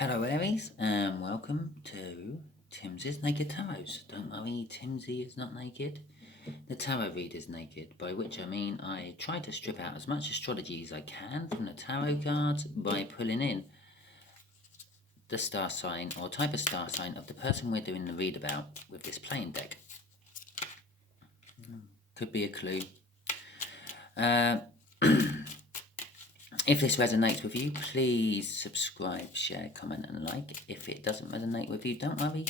Hello Aries and welcome to Tim's Naked Tarots. Don't worry, Timsy is not naked. The tarot read is naked, by which I mean I try to strip out as much astrology as I can from the tarot cards by pulling in the star sign or type of star sign of the person we're doing the read about with this playing deck. Could be a clue. If this resonates with you, please subscribe, share, comment and like. If it doesn't resonate with you, don't worry.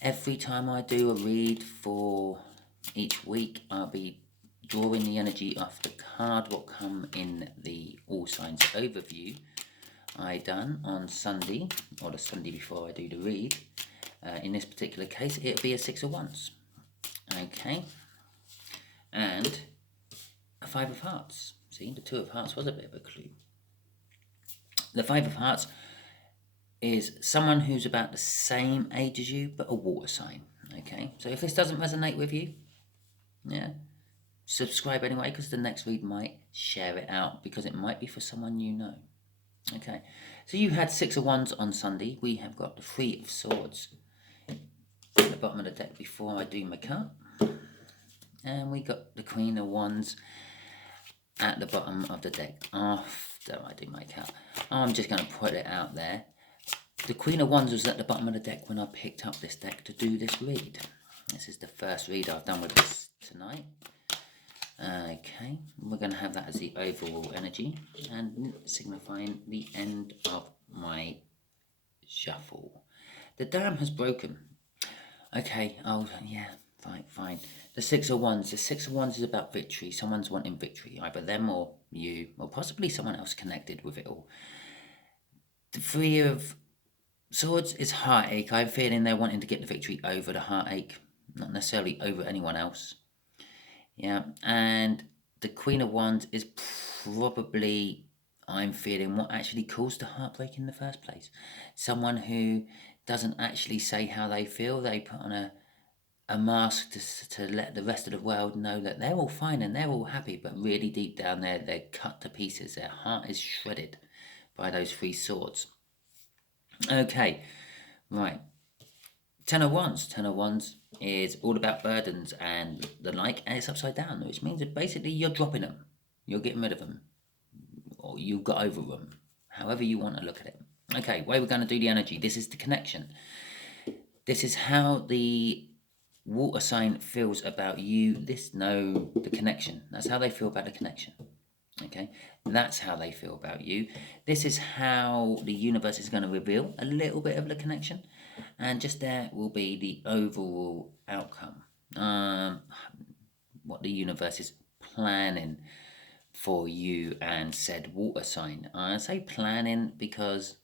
Every time I do a read for each week, I'll be drawing the energy off the card what come in the All Signs overview I done on Sunday, or the Sunday before I do the read. In this particular case, it'll be a Six of Wands. Okay. And a Five of Hearts. See, the Two of Hearts was a bit of a clue. The Five of Hearts is someone who's about the same age as you, but a water sign. Okay, so if this doesn't resonate with you, yeah, subscribe anyway, because the next read might share it out, because it might be for someone you know. Okay, so you had Six of Wands on Sunday. We have got the Three of Swords at the bottom of the deck before I do my cut. And we got the Queen of Wands at the bottom of the deck after I do my cut. I'm just going to put it out there. The Queen of Wands was at the bottom of the deck when I picked up this deck to do this read. This is the first read I've done with this tonight. Okay, we're going to have that as the overall energy and signifying the end of my shuffle. The dam has broken. Okay, oh yeah, fine. The Six of Wands. The Six of Wands is about victory. Someone's wanting victory, either them or you, or possibly someone else connected with it all. The Three of Swords is heartache. I'm feeling they're wanting to get the victory over the heartache, not necessarily over anyone else. Yeah, and the Queen of Wands is probably, I'm feeling, what actually caused the heartbreak in the first place. Someone who doesn't actually say how they feel. They put on a mask to let the rest of the world know that they're all fine and they're all happy, but really deep down there, they're cut to pieces. Their heart is shredded by those three swords. Okay, right. Ten of Wands. Ten of Wands is all about burdens and the like, and it's upside down, which means that basically you're dropping them. You're getting rid of them. Or you got over them. However you want to look at it. Okay, way we're going to do the energy. This is the connection. This is how the water sign feels about you. The connection. That's how they feel about the connection. Okay, that's how they feel about you. This is how the universe is going to reveal a little bit of the connection, and just there will be the overall outcome. What the universe is planning for you and said water sign. I say planning because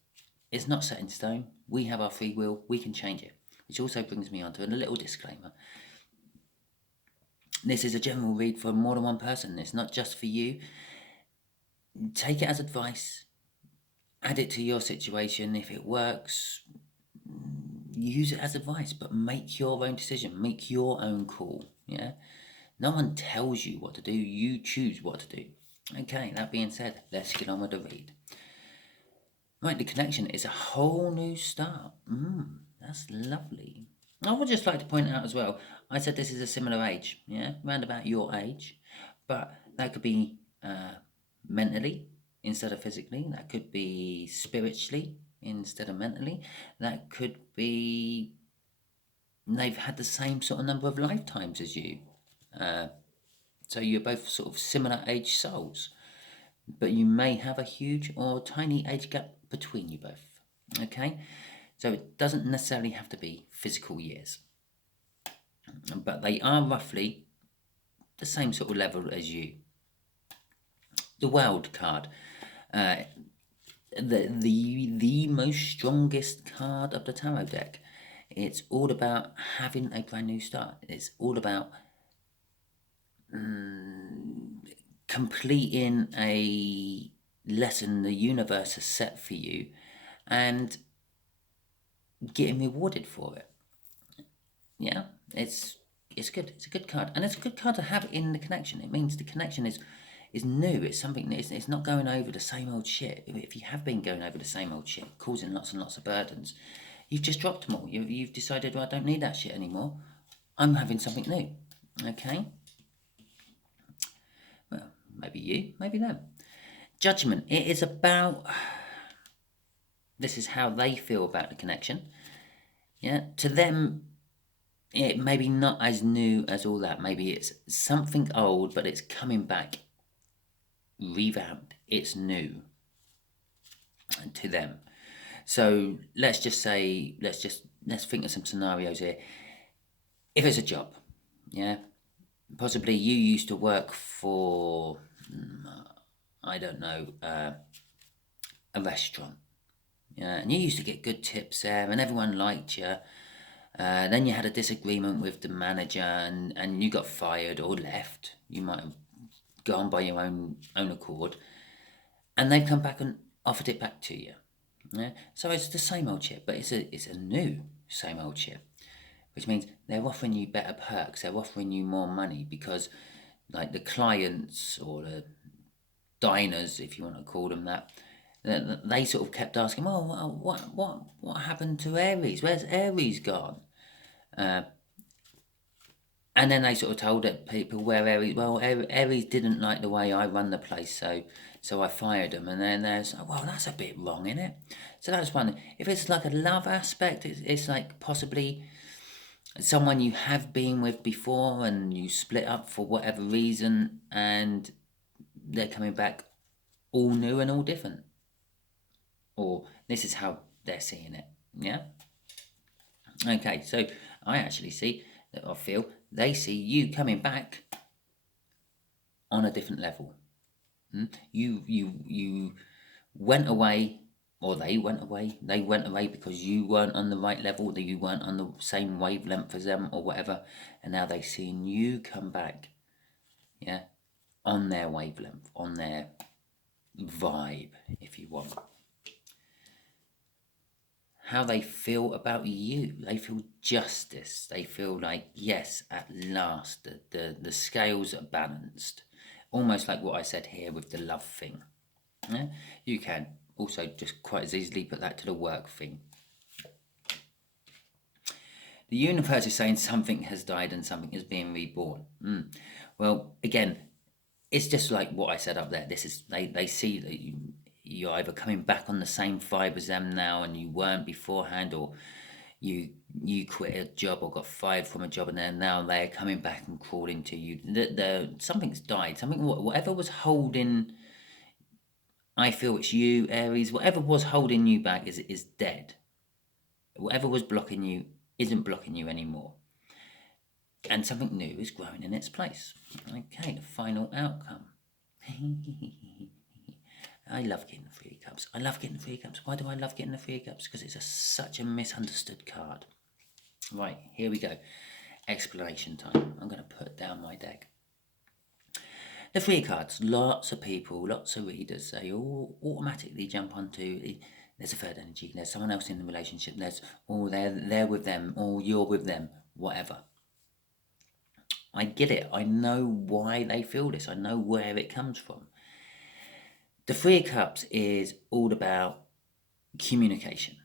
it's not set in stone. We have our free will. We can change it. Which also brings me on to a little disclaimer. This is a general read for more than one person. It's not just for you. Take it as advice. Add it to your situation. If it works, use it as advice, but make your own decision. Make your own call. Yeah. No one tells you what to do. You choose what to do. Okay, that being said, let's get on with the read. Right, the connection is a whole new start. That's lovely. I would just like to point out as well, I said this is a similar age, yeah, round about your age, but that could be mentally instead of physically. That could be spiritually instead of mentally. That could be they've had the same sort of number of lifetimes as you. So you're both sort of similar age souls, but you may have a huge or tiny age gap between you both. Okay, so it doesn't necessarily have to be physical years, but they are roughly the same sort of level as you. The World card, the most strongest card of the tarot deck. It's all about having a brand new start. It's all about completing a lesson the universe has set for you and getting rewarded for it. Yeah, it's good. It's a good card, and it's a good card to have in the connection. It means the connection is is new. It's something that it's not going over the same old shit. If you have been going over the same old shit, causing lots and lots of burdens, you've just dropped them all. You've decided, well, I don't need that shit anymore. I'm having something new. Okay? Well, maybe you, maybe them. Judgment. It is about... This is how they feel about the connection. Yeah? To them, it may be not as new as all that. Maybe it's something old, but it's coming back revamped. It's new to them. So let's just say, let's think of some scenarios here. If it's a job, yeah, possibly you used to work for, I don't know, a restaurant, yeah, and you used to get good tips there, and everyone liked you. Then you had a disagreement with the manager, and you got fired or left. You might have gone by your own accord, and they've come back and offered it back to you. Yeah? So it's the same old shit, but it's a new same old shit, which means they're offering you better perks. They're offering you more money because, like, the clients or the diners, if you want to call them that, they sort of kept asking, well, what happened to Aries? Where's Aries gone? And then they sort of told people where Aries didn't like the way I run the place, so I fired him. And then there's, well, that's a bit wrong, isn't it? So that's one. If it's like a love aspect, it's like possibly someone you have been with before and you split up for whatever reason, and they're coming back all new and all different. Or this is how they're seeing it, yeah? Okay, so I actually see, I feel, they see you coming back on a different level. You went away, or they went away. They went away because you weren't on the right level, that you weren't on the same wavelength as them or whatever, and now they've seen you come back, yeah, on their wavelength, on their vibe, if you want. How they feel about you. They feel justice. They feel like, yes, at last, the scales are balanced. Almost like what I said here with the love thing. Yeah? You can also just quite as easily put that to the work thing. The universe is saying something has died and something is being reborn. Well, again, it's just like what I said up there. This is they see that you're either coming back on the same vibe as them now and you weren't beforehand, or you quit a job or got fired from a job and then now they're coming back and crawling to you. Something's died. Whatever was holding, I feel it's you, Aries, whatever was holding you back is dead. Whatever was blocking you isn't blocking you anymore. And something new is growing in its place. Okay, the final outcome. I love getting the Three of Cups. I love getting the Three of Cups. Why do I love getting the Three of Cups? Because it's such a misunderstood card. Right, here we go. Explanation time. I'm going to put down my deck. The Three of Cards. Lots of people, lots of readers, they all automatically jump onto, there's a third energy, there's someone else in the relationship, there's, they're with them, or you're with them, whatever. I get it. I know why they feel this. I know where it comes from. The Three of Cups is all about communication.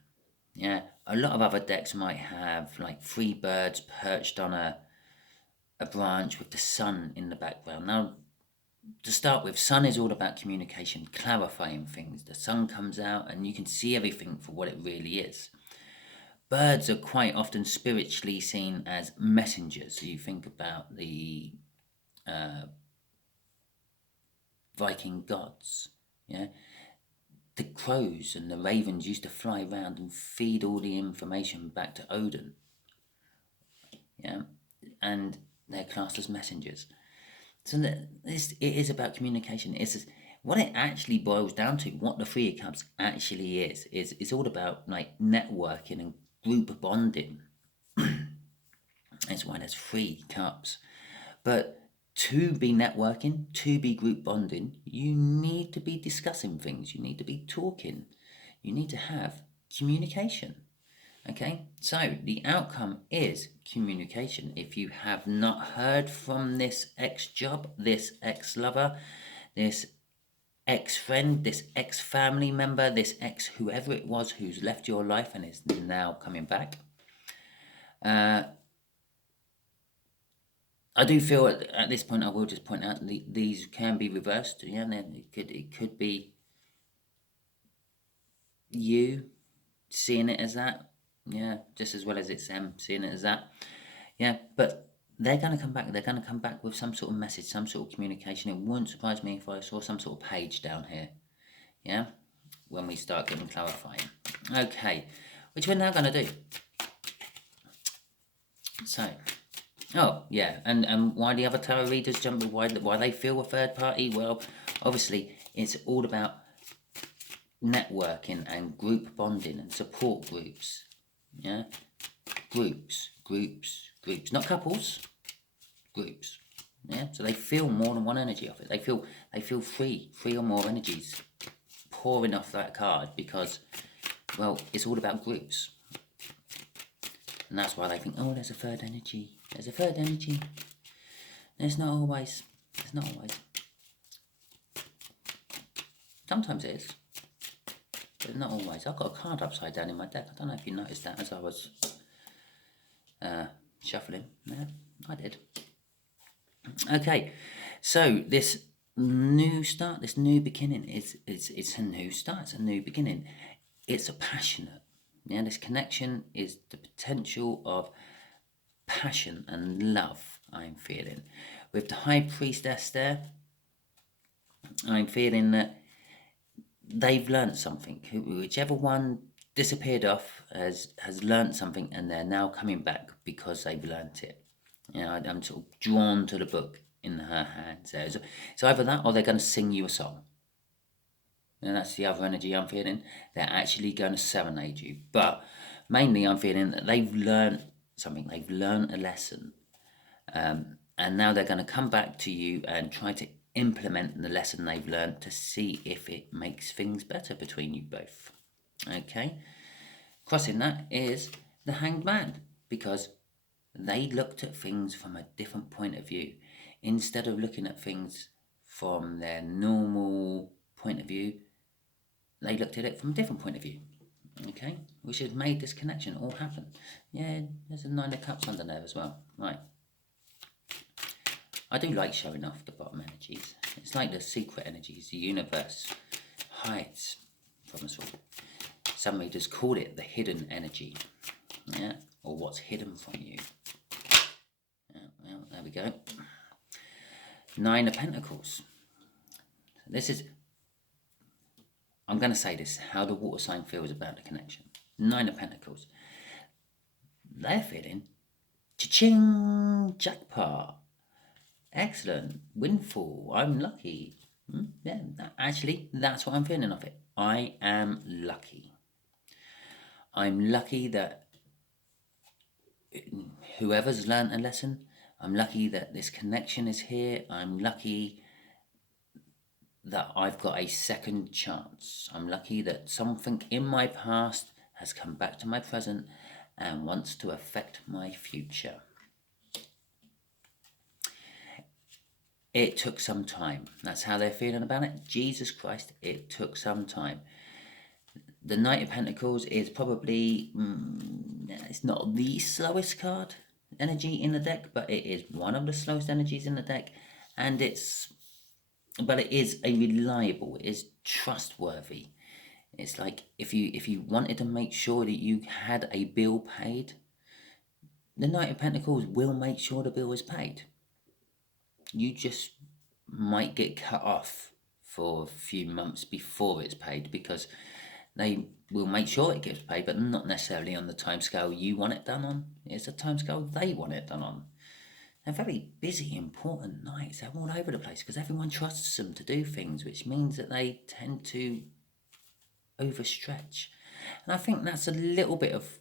Yeah, a lot of other decks might have like three birds perched on a branch with the sun in the background. Now, to start with, sun is all about communication, clarifying things. The sun comes out and you can see everything for what it really is. Birds are quite often spiritually seen as messengers. You think about the Viking gods, yeah? The crows and the ravens used to fly around and feed all the information back to Odin, yeah? And they're classed as messengers. So it is about communication. It's what it actually boils down to. What the Three of Cups actually is it's all about like networking and group bonding. That's why there's 3 cups. But to be networking, to be group bonding, you need to be discussing things. You need to be talking. You need to have communication. Okay, so the outcome is communication. If you have not heard from this ex-job, this ex-lover, this ex-friend, this ex-family member, this ex-whoever it was who's left your life and is now coming back. I do feel at this point, I will just point out, these can be reversed. Yeah, it could be you seeing it as that. Yeah, just as well as it's them seeing it as that. Yeah, but they're going to come back. They're going to come back with some sort of message, some sort of communication. It wouldn't surprise me if I saw some sort of page down here. Yeah, when we start getting clarifying. Okay, which we're now going to do. So, oh yeah, and why the other tarot readers jump? Why they feel a third party? Well, obviously it's all about networking and group bonding and support groups. Yeah, groups, not couples. Groups. Yeah, so they feel more than one energy of it. They feel three or more energies pouring off that card because, well, it's all about groups. And that's why they think, oh, there's a third energy. There's a third energy. There's not always. There's not always. Sometimes it is. But not always. I've got a card upside down in my deck. I don't know if you noticed that as I was shuffling. Yeah, I did. Okay, so this new start, this new beginning, it's a new start, it's a new beginning. It's a passionate, yeah, this connection is the potential of passion and love I'm feeling. With the High Priestess there, I'm feeling that they've learnt something. Whichever one disappeared off has learnt something, and they're now coming back because they've learnt it. You know, I'm sort of drawn to the book in her hands. So either that or they're going to sing you a song. And that's the other energy I'm feeling. They're actually going to serenade you. But mainly I'm feeling that they've learned something. They've learned a lesson. And now they're going to come back to you and try to implement the lesson they've learned to see if it makes things better between you both. Okay? Crossing that is the Hanged Man, because they looked at things from a different point of view. Instead of looking at things from their normal point of view, they looked at it from a different point of view. Okay? Which has made this connection all happen. Yeah, there's a 9 of Cups under there as well. Right. I do like showing off the bottom energies. It's like the secret energies the universe hides from us all. Some readers call it the hidden energy. Yeah? Or what's hidden from you. Well, there we go. 9 of Pentacles. This is, I'm going to say this, how the water sign feels about the connection. 9 of Pentacles. They're feeling, cha-ching, jackpot. Excellent, windfall, I'm lucky. Yeah, actually, that's what I'm feeling of it. I am lucky. I'm lucky that whoever's learnt a lesson, I'm lucky that this connection is here. I'm lucky that I've got a second chance. I'm lucky that something in my past has come back to my present and wants to affect my future. It took some time. That's how they're feeling about it. Jesus Christ, it took some time. The Knight of Pentacles is probably, it's not the slowest card energy in the deck, but it is one of the slowest energies in the deck, and but it is a reliable, it is trustworthy. It's like if you wanted to make sure that you had a bill paid, the Knight of Pentacles will make sure the bill is paid. You just might get cut off for a few months before it's paid, because they will make sure it gets paid, but not necessarily on the timescale you want it done on. It's a timescale they want it done on. They're very busy, important knights. They're all over the place because everyone trusts them to do things, which means that they tend to overstretch. And I think that's a little bit of,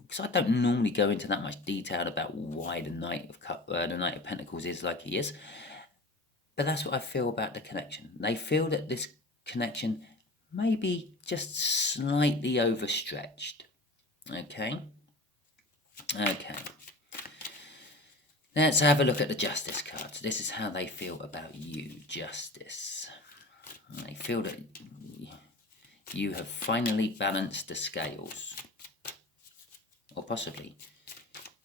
because I don't normally go into that much detail about why the Knight of Pentacles is like he is, but that's what I feel about the connection. They feel that this connection may be just slightly overstretched. Okay. Let's have a look at the Justice cards. This is how they feel about you, Justice. They feel that you have finally balanced the scales. Or possibly,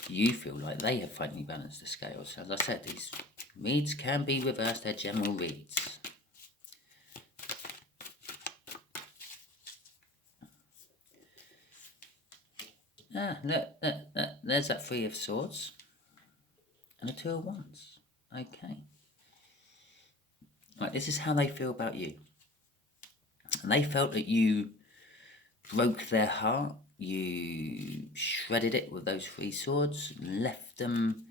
you feel like they have finally balanced the scales. As I said, these reads can be reversed, they're general reads. Look, there's that Three of Swords. And a Two of Wands. Okay. Right, this is how they feel about you. And they felt that you broke their heart. You shredded it with those three swords. Left them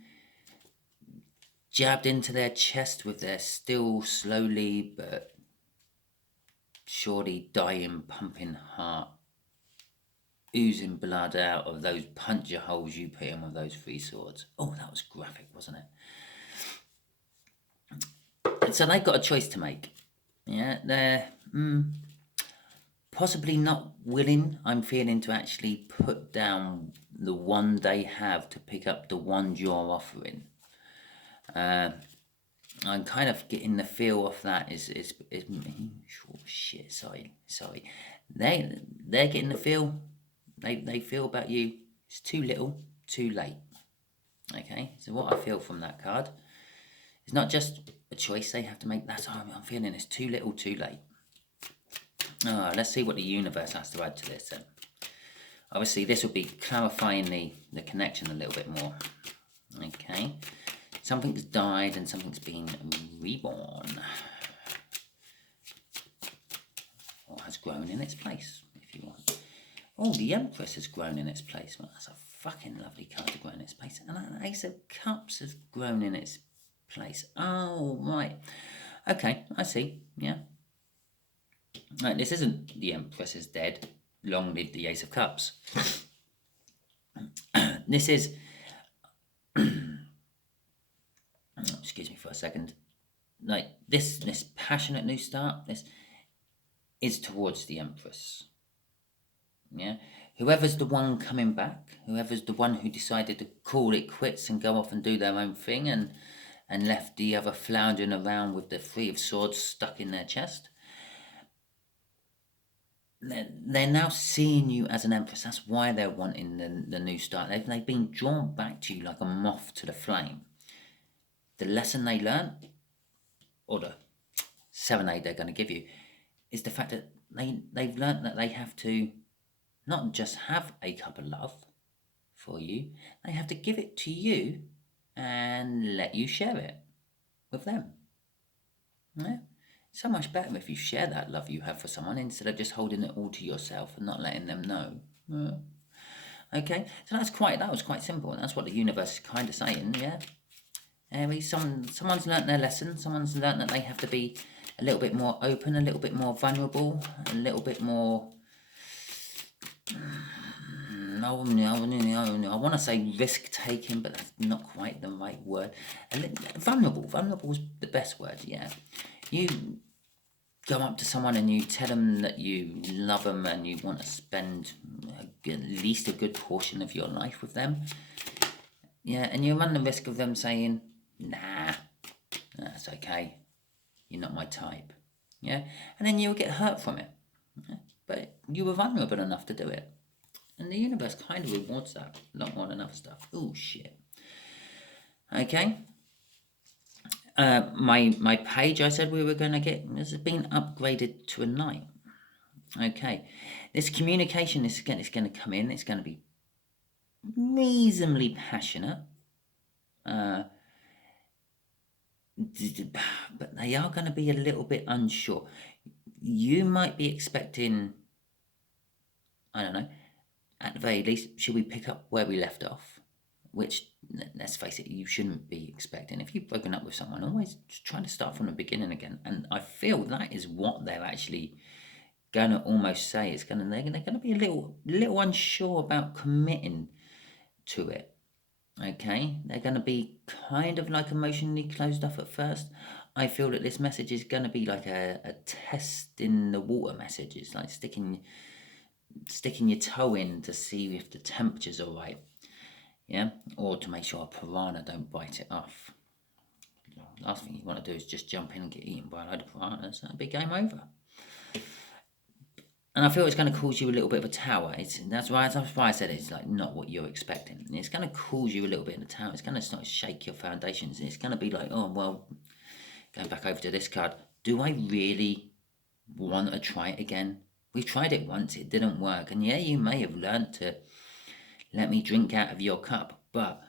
jabbed into their chest with their still slowly but surely dying, pumping heart. Oozing blood out of those puncture holes you put in with those three swords. Oh, that was graphic, wasn't it? So they've got a choice to make. Yeah, they're possibly not willing, I'm feeling, to actually put down the one they have to pick up the one you're offering. I'm kind of getting the feel of that is oh, shit, sorry. They're getting the feel. They feel about you. It's too little, too late. Okay, so what I feel from that card is not just a choice they have to make. That's how I'm feeling. It's too little, too late. Let's see what the universe has to add to this then. Obviously, this will be clarifying the connection a little bit more. Okay, something's died and something's been reborn. Or has grown in its place, if you want. Oh, the Empress has grown in its place. Well, that's a fucking lovely card to grow in its place. And an Ace of Cups has grown in its place. Oh, right. Okay, I see. Yeah. Right, this isn't the Empress is dead. Long live the Ace of Cups. This is... excuse me for a second. Like, this passionate new start, this is towards the Empress. Yeah, whoever's the one coming back, whoever's the one who decided to call it quits and go off and do their own thing and left the other floundering around with the Three of Swords stuck in their chest, they're now seeing you as an Empress. That's why they're wanting the new start. They've been drawn back to you like a moth to the flame. The lesson they learned, or the serenade they're going to give you, is the fact that they've learned that they have to not just have a cup of love for you, they have to give it to you and let you share it with them. Yeah? It's so much better if you share that love you have for someone instead of just holding it all to yourself and not letting them know. Yeah. Okay, so that was quite simple, and that's what the universe is kind of saying, yeah? Aries, someone's learnt their lesson, someone's learnt that they have to be a little bit more open, a little bit more vulnerable, a little bit more... I want to say risk-taking, but that's not quite the right word. Vulnerable. Vulnerable is the best word, yeah. You go up to someone and you tell them that you love them and you want to spend at least a good portion of your life with them. Yeah, and you run the risk of them saying, nah, that's okay. You're not my type. Yeah, and then you'll get hurt from it. Yeah? But you were vulnerable enough to do it. And the universe kind of rewards that a lot more than other stuff. Oh, shit. Okay. My page I said we were going to get has been upgraded to a knight. Okay. This communication is going to come in. It's going to be reasonably passionate. But they are going to be a little bit unsure. You might be expecting, I don't know, at the very least, should we pick up where we left off? Which, let's face it, you shouldn't be expecting. If you've broken up with someone, always try to start from the beginning again. And I feel that is what they're actually going to almost say. They're going to be a little unsure about committing to it. Okay, they're going to be kind of like emotionally closed off at first. I feel that this message is going to be like a test in the water message. It's like sticking your toe in to see if the temperature's all right. Yeah, or to make sure a piranha don't bite it off. Last thing you want to do is just jump in and get eaten by a load of piranhas. That'd be game over. And I feel it's going to cause you a little bit of a tower. That's why I said it's like not what you're expecting. And it's going to cause you a little bit in the tower. It's going to start to shake your foundations. It's going to be like, oh, well, going back over to this card, do I really want to try it again? We've tried it once, it didn't work. And yeah, you may have learned to let me drink out of your cup. But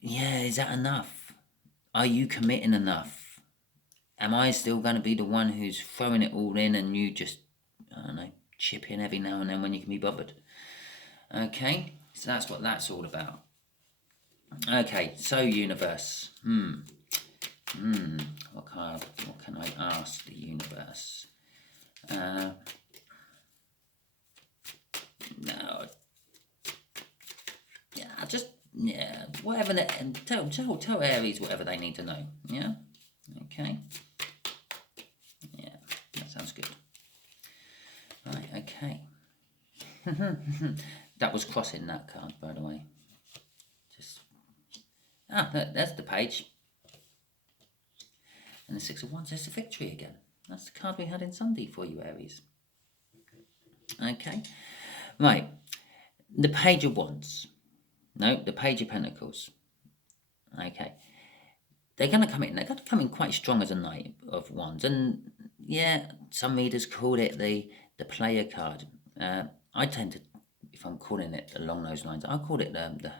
yeah, is that enough? Are you committing enough? Am I still going to be the one who's throwing it all in and you just, I don't know, chip in every now and then when you can be bothered? Okay, so that's what that's all about. Okay, so universe. What can I ask the universe? No. Yeah, whatever. Tell Aries whatever they need to know. Yeah. Okay. Yeah, that sounds good. Right. Okay. That was crossing that card, by the way. There's the page. And the Six of Wands. There's the victory again. That's the card we had in Sunday for you, Aries. Okay. Right. The Page of Wands. No, the Page of Pentacles. Okay. They're going to come in. They're going to come in quite strong as a Knight of Wands. And yeah, some readers call it the player card. I tend to, if I'm calling it along those lines, I call it the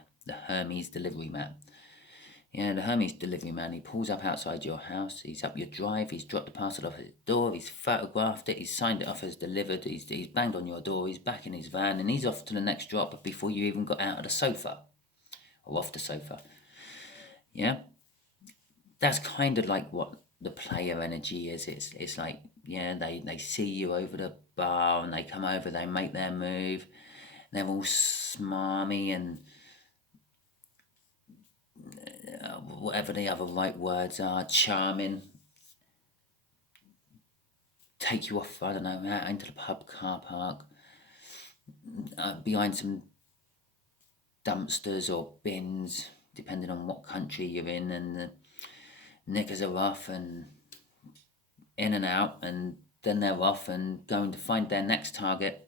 Hermes delivery man. Yeah, the Hermes delivery man. He pulls up outside your house. He's up your drive. He's dropped the parcel off his door. He's photographed it. He's signed it off as delivered. He's banged on your door. He's back in his van, and he's off to the next drop before you even got out of the sofa or off the sofa. Yeah, that's kind of like what the player energy is. It's like, yeah, they see you over the bar and they come over. They make their move. They're all smarmy and whatever the other right words are, charming. Take you off, I don't know, out into the pub car park, behind some dumpsters or bins, depending on what country you're in, and the knickers are off and in and out, and then they're off and going to find their next target.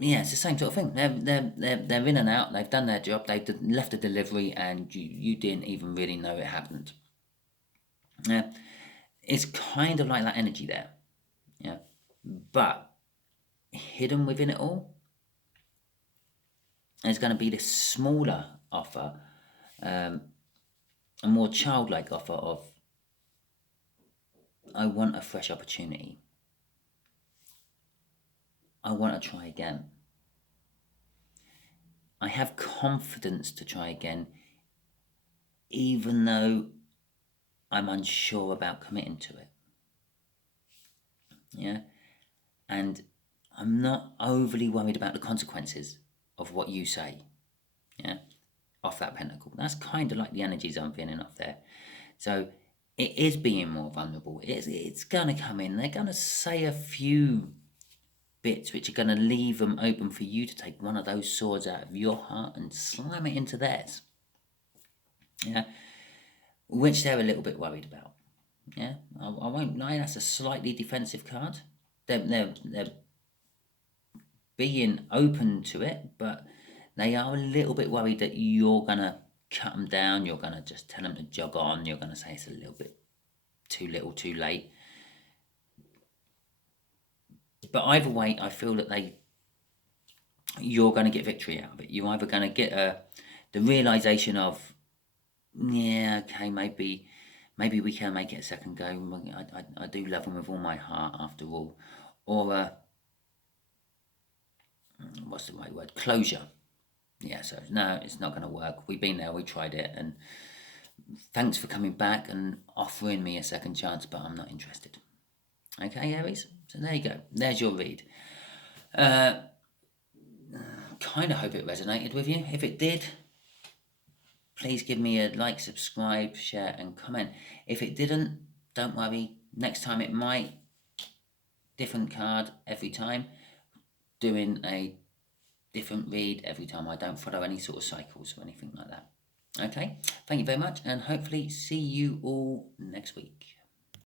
Yeah, it's the same sort of thing. They're in and out. They've done their job. They've left a delivery, and you didn't even really know it happened. Yeah, it's kind of like that energy there. Yeah, but hidden within it all, there's going to be this smaller offer, a more childlike offer of, I want a fresh opportunity. I want to try again. I have confidence to try again, even though I'm unsure about committing to it. Yeah. And I'm not overly worried about the consequences of what you say. Yeah. Off that pentacle. That's kind of like the energies I'm feeling off there. So it is being more vulnerable. It's going to come in. They're going to say a few bits which are going to leave them open for you to take one of those swords out of your heart and slam it into theirs. Yeah. Which they're a little bit worried about. Yeah. I won't lie, that's a slightly defensive card. They're being open to it, but they are a little bit worried that you're going to cut them down. You're going to just tell them to jog on. You're going to say it's a little bit too little, too late. But either way, I feel that you're going to get victory out of it. You're either going to get the realization of, yeah, okay, maybe we can make it a second go. I do love them with all my heart, after all. Or what's the right word? Closure. Yeah, so no, it's not going to work. We've been there, we tried it, and thanks for coming back and offering me a second chance, but I'm not interested. Okay, Aries? So there you go. There's your read. Kind of hope it resonated with you. If it did, please give me a like, subscribe, share, and comment. If it didn't, don't worry. Next time it might. Different card every time. Doing a different read every time. I don't follow any sort of cycles or anything like that. Okay, thank you very much, and hopefully see you all next week.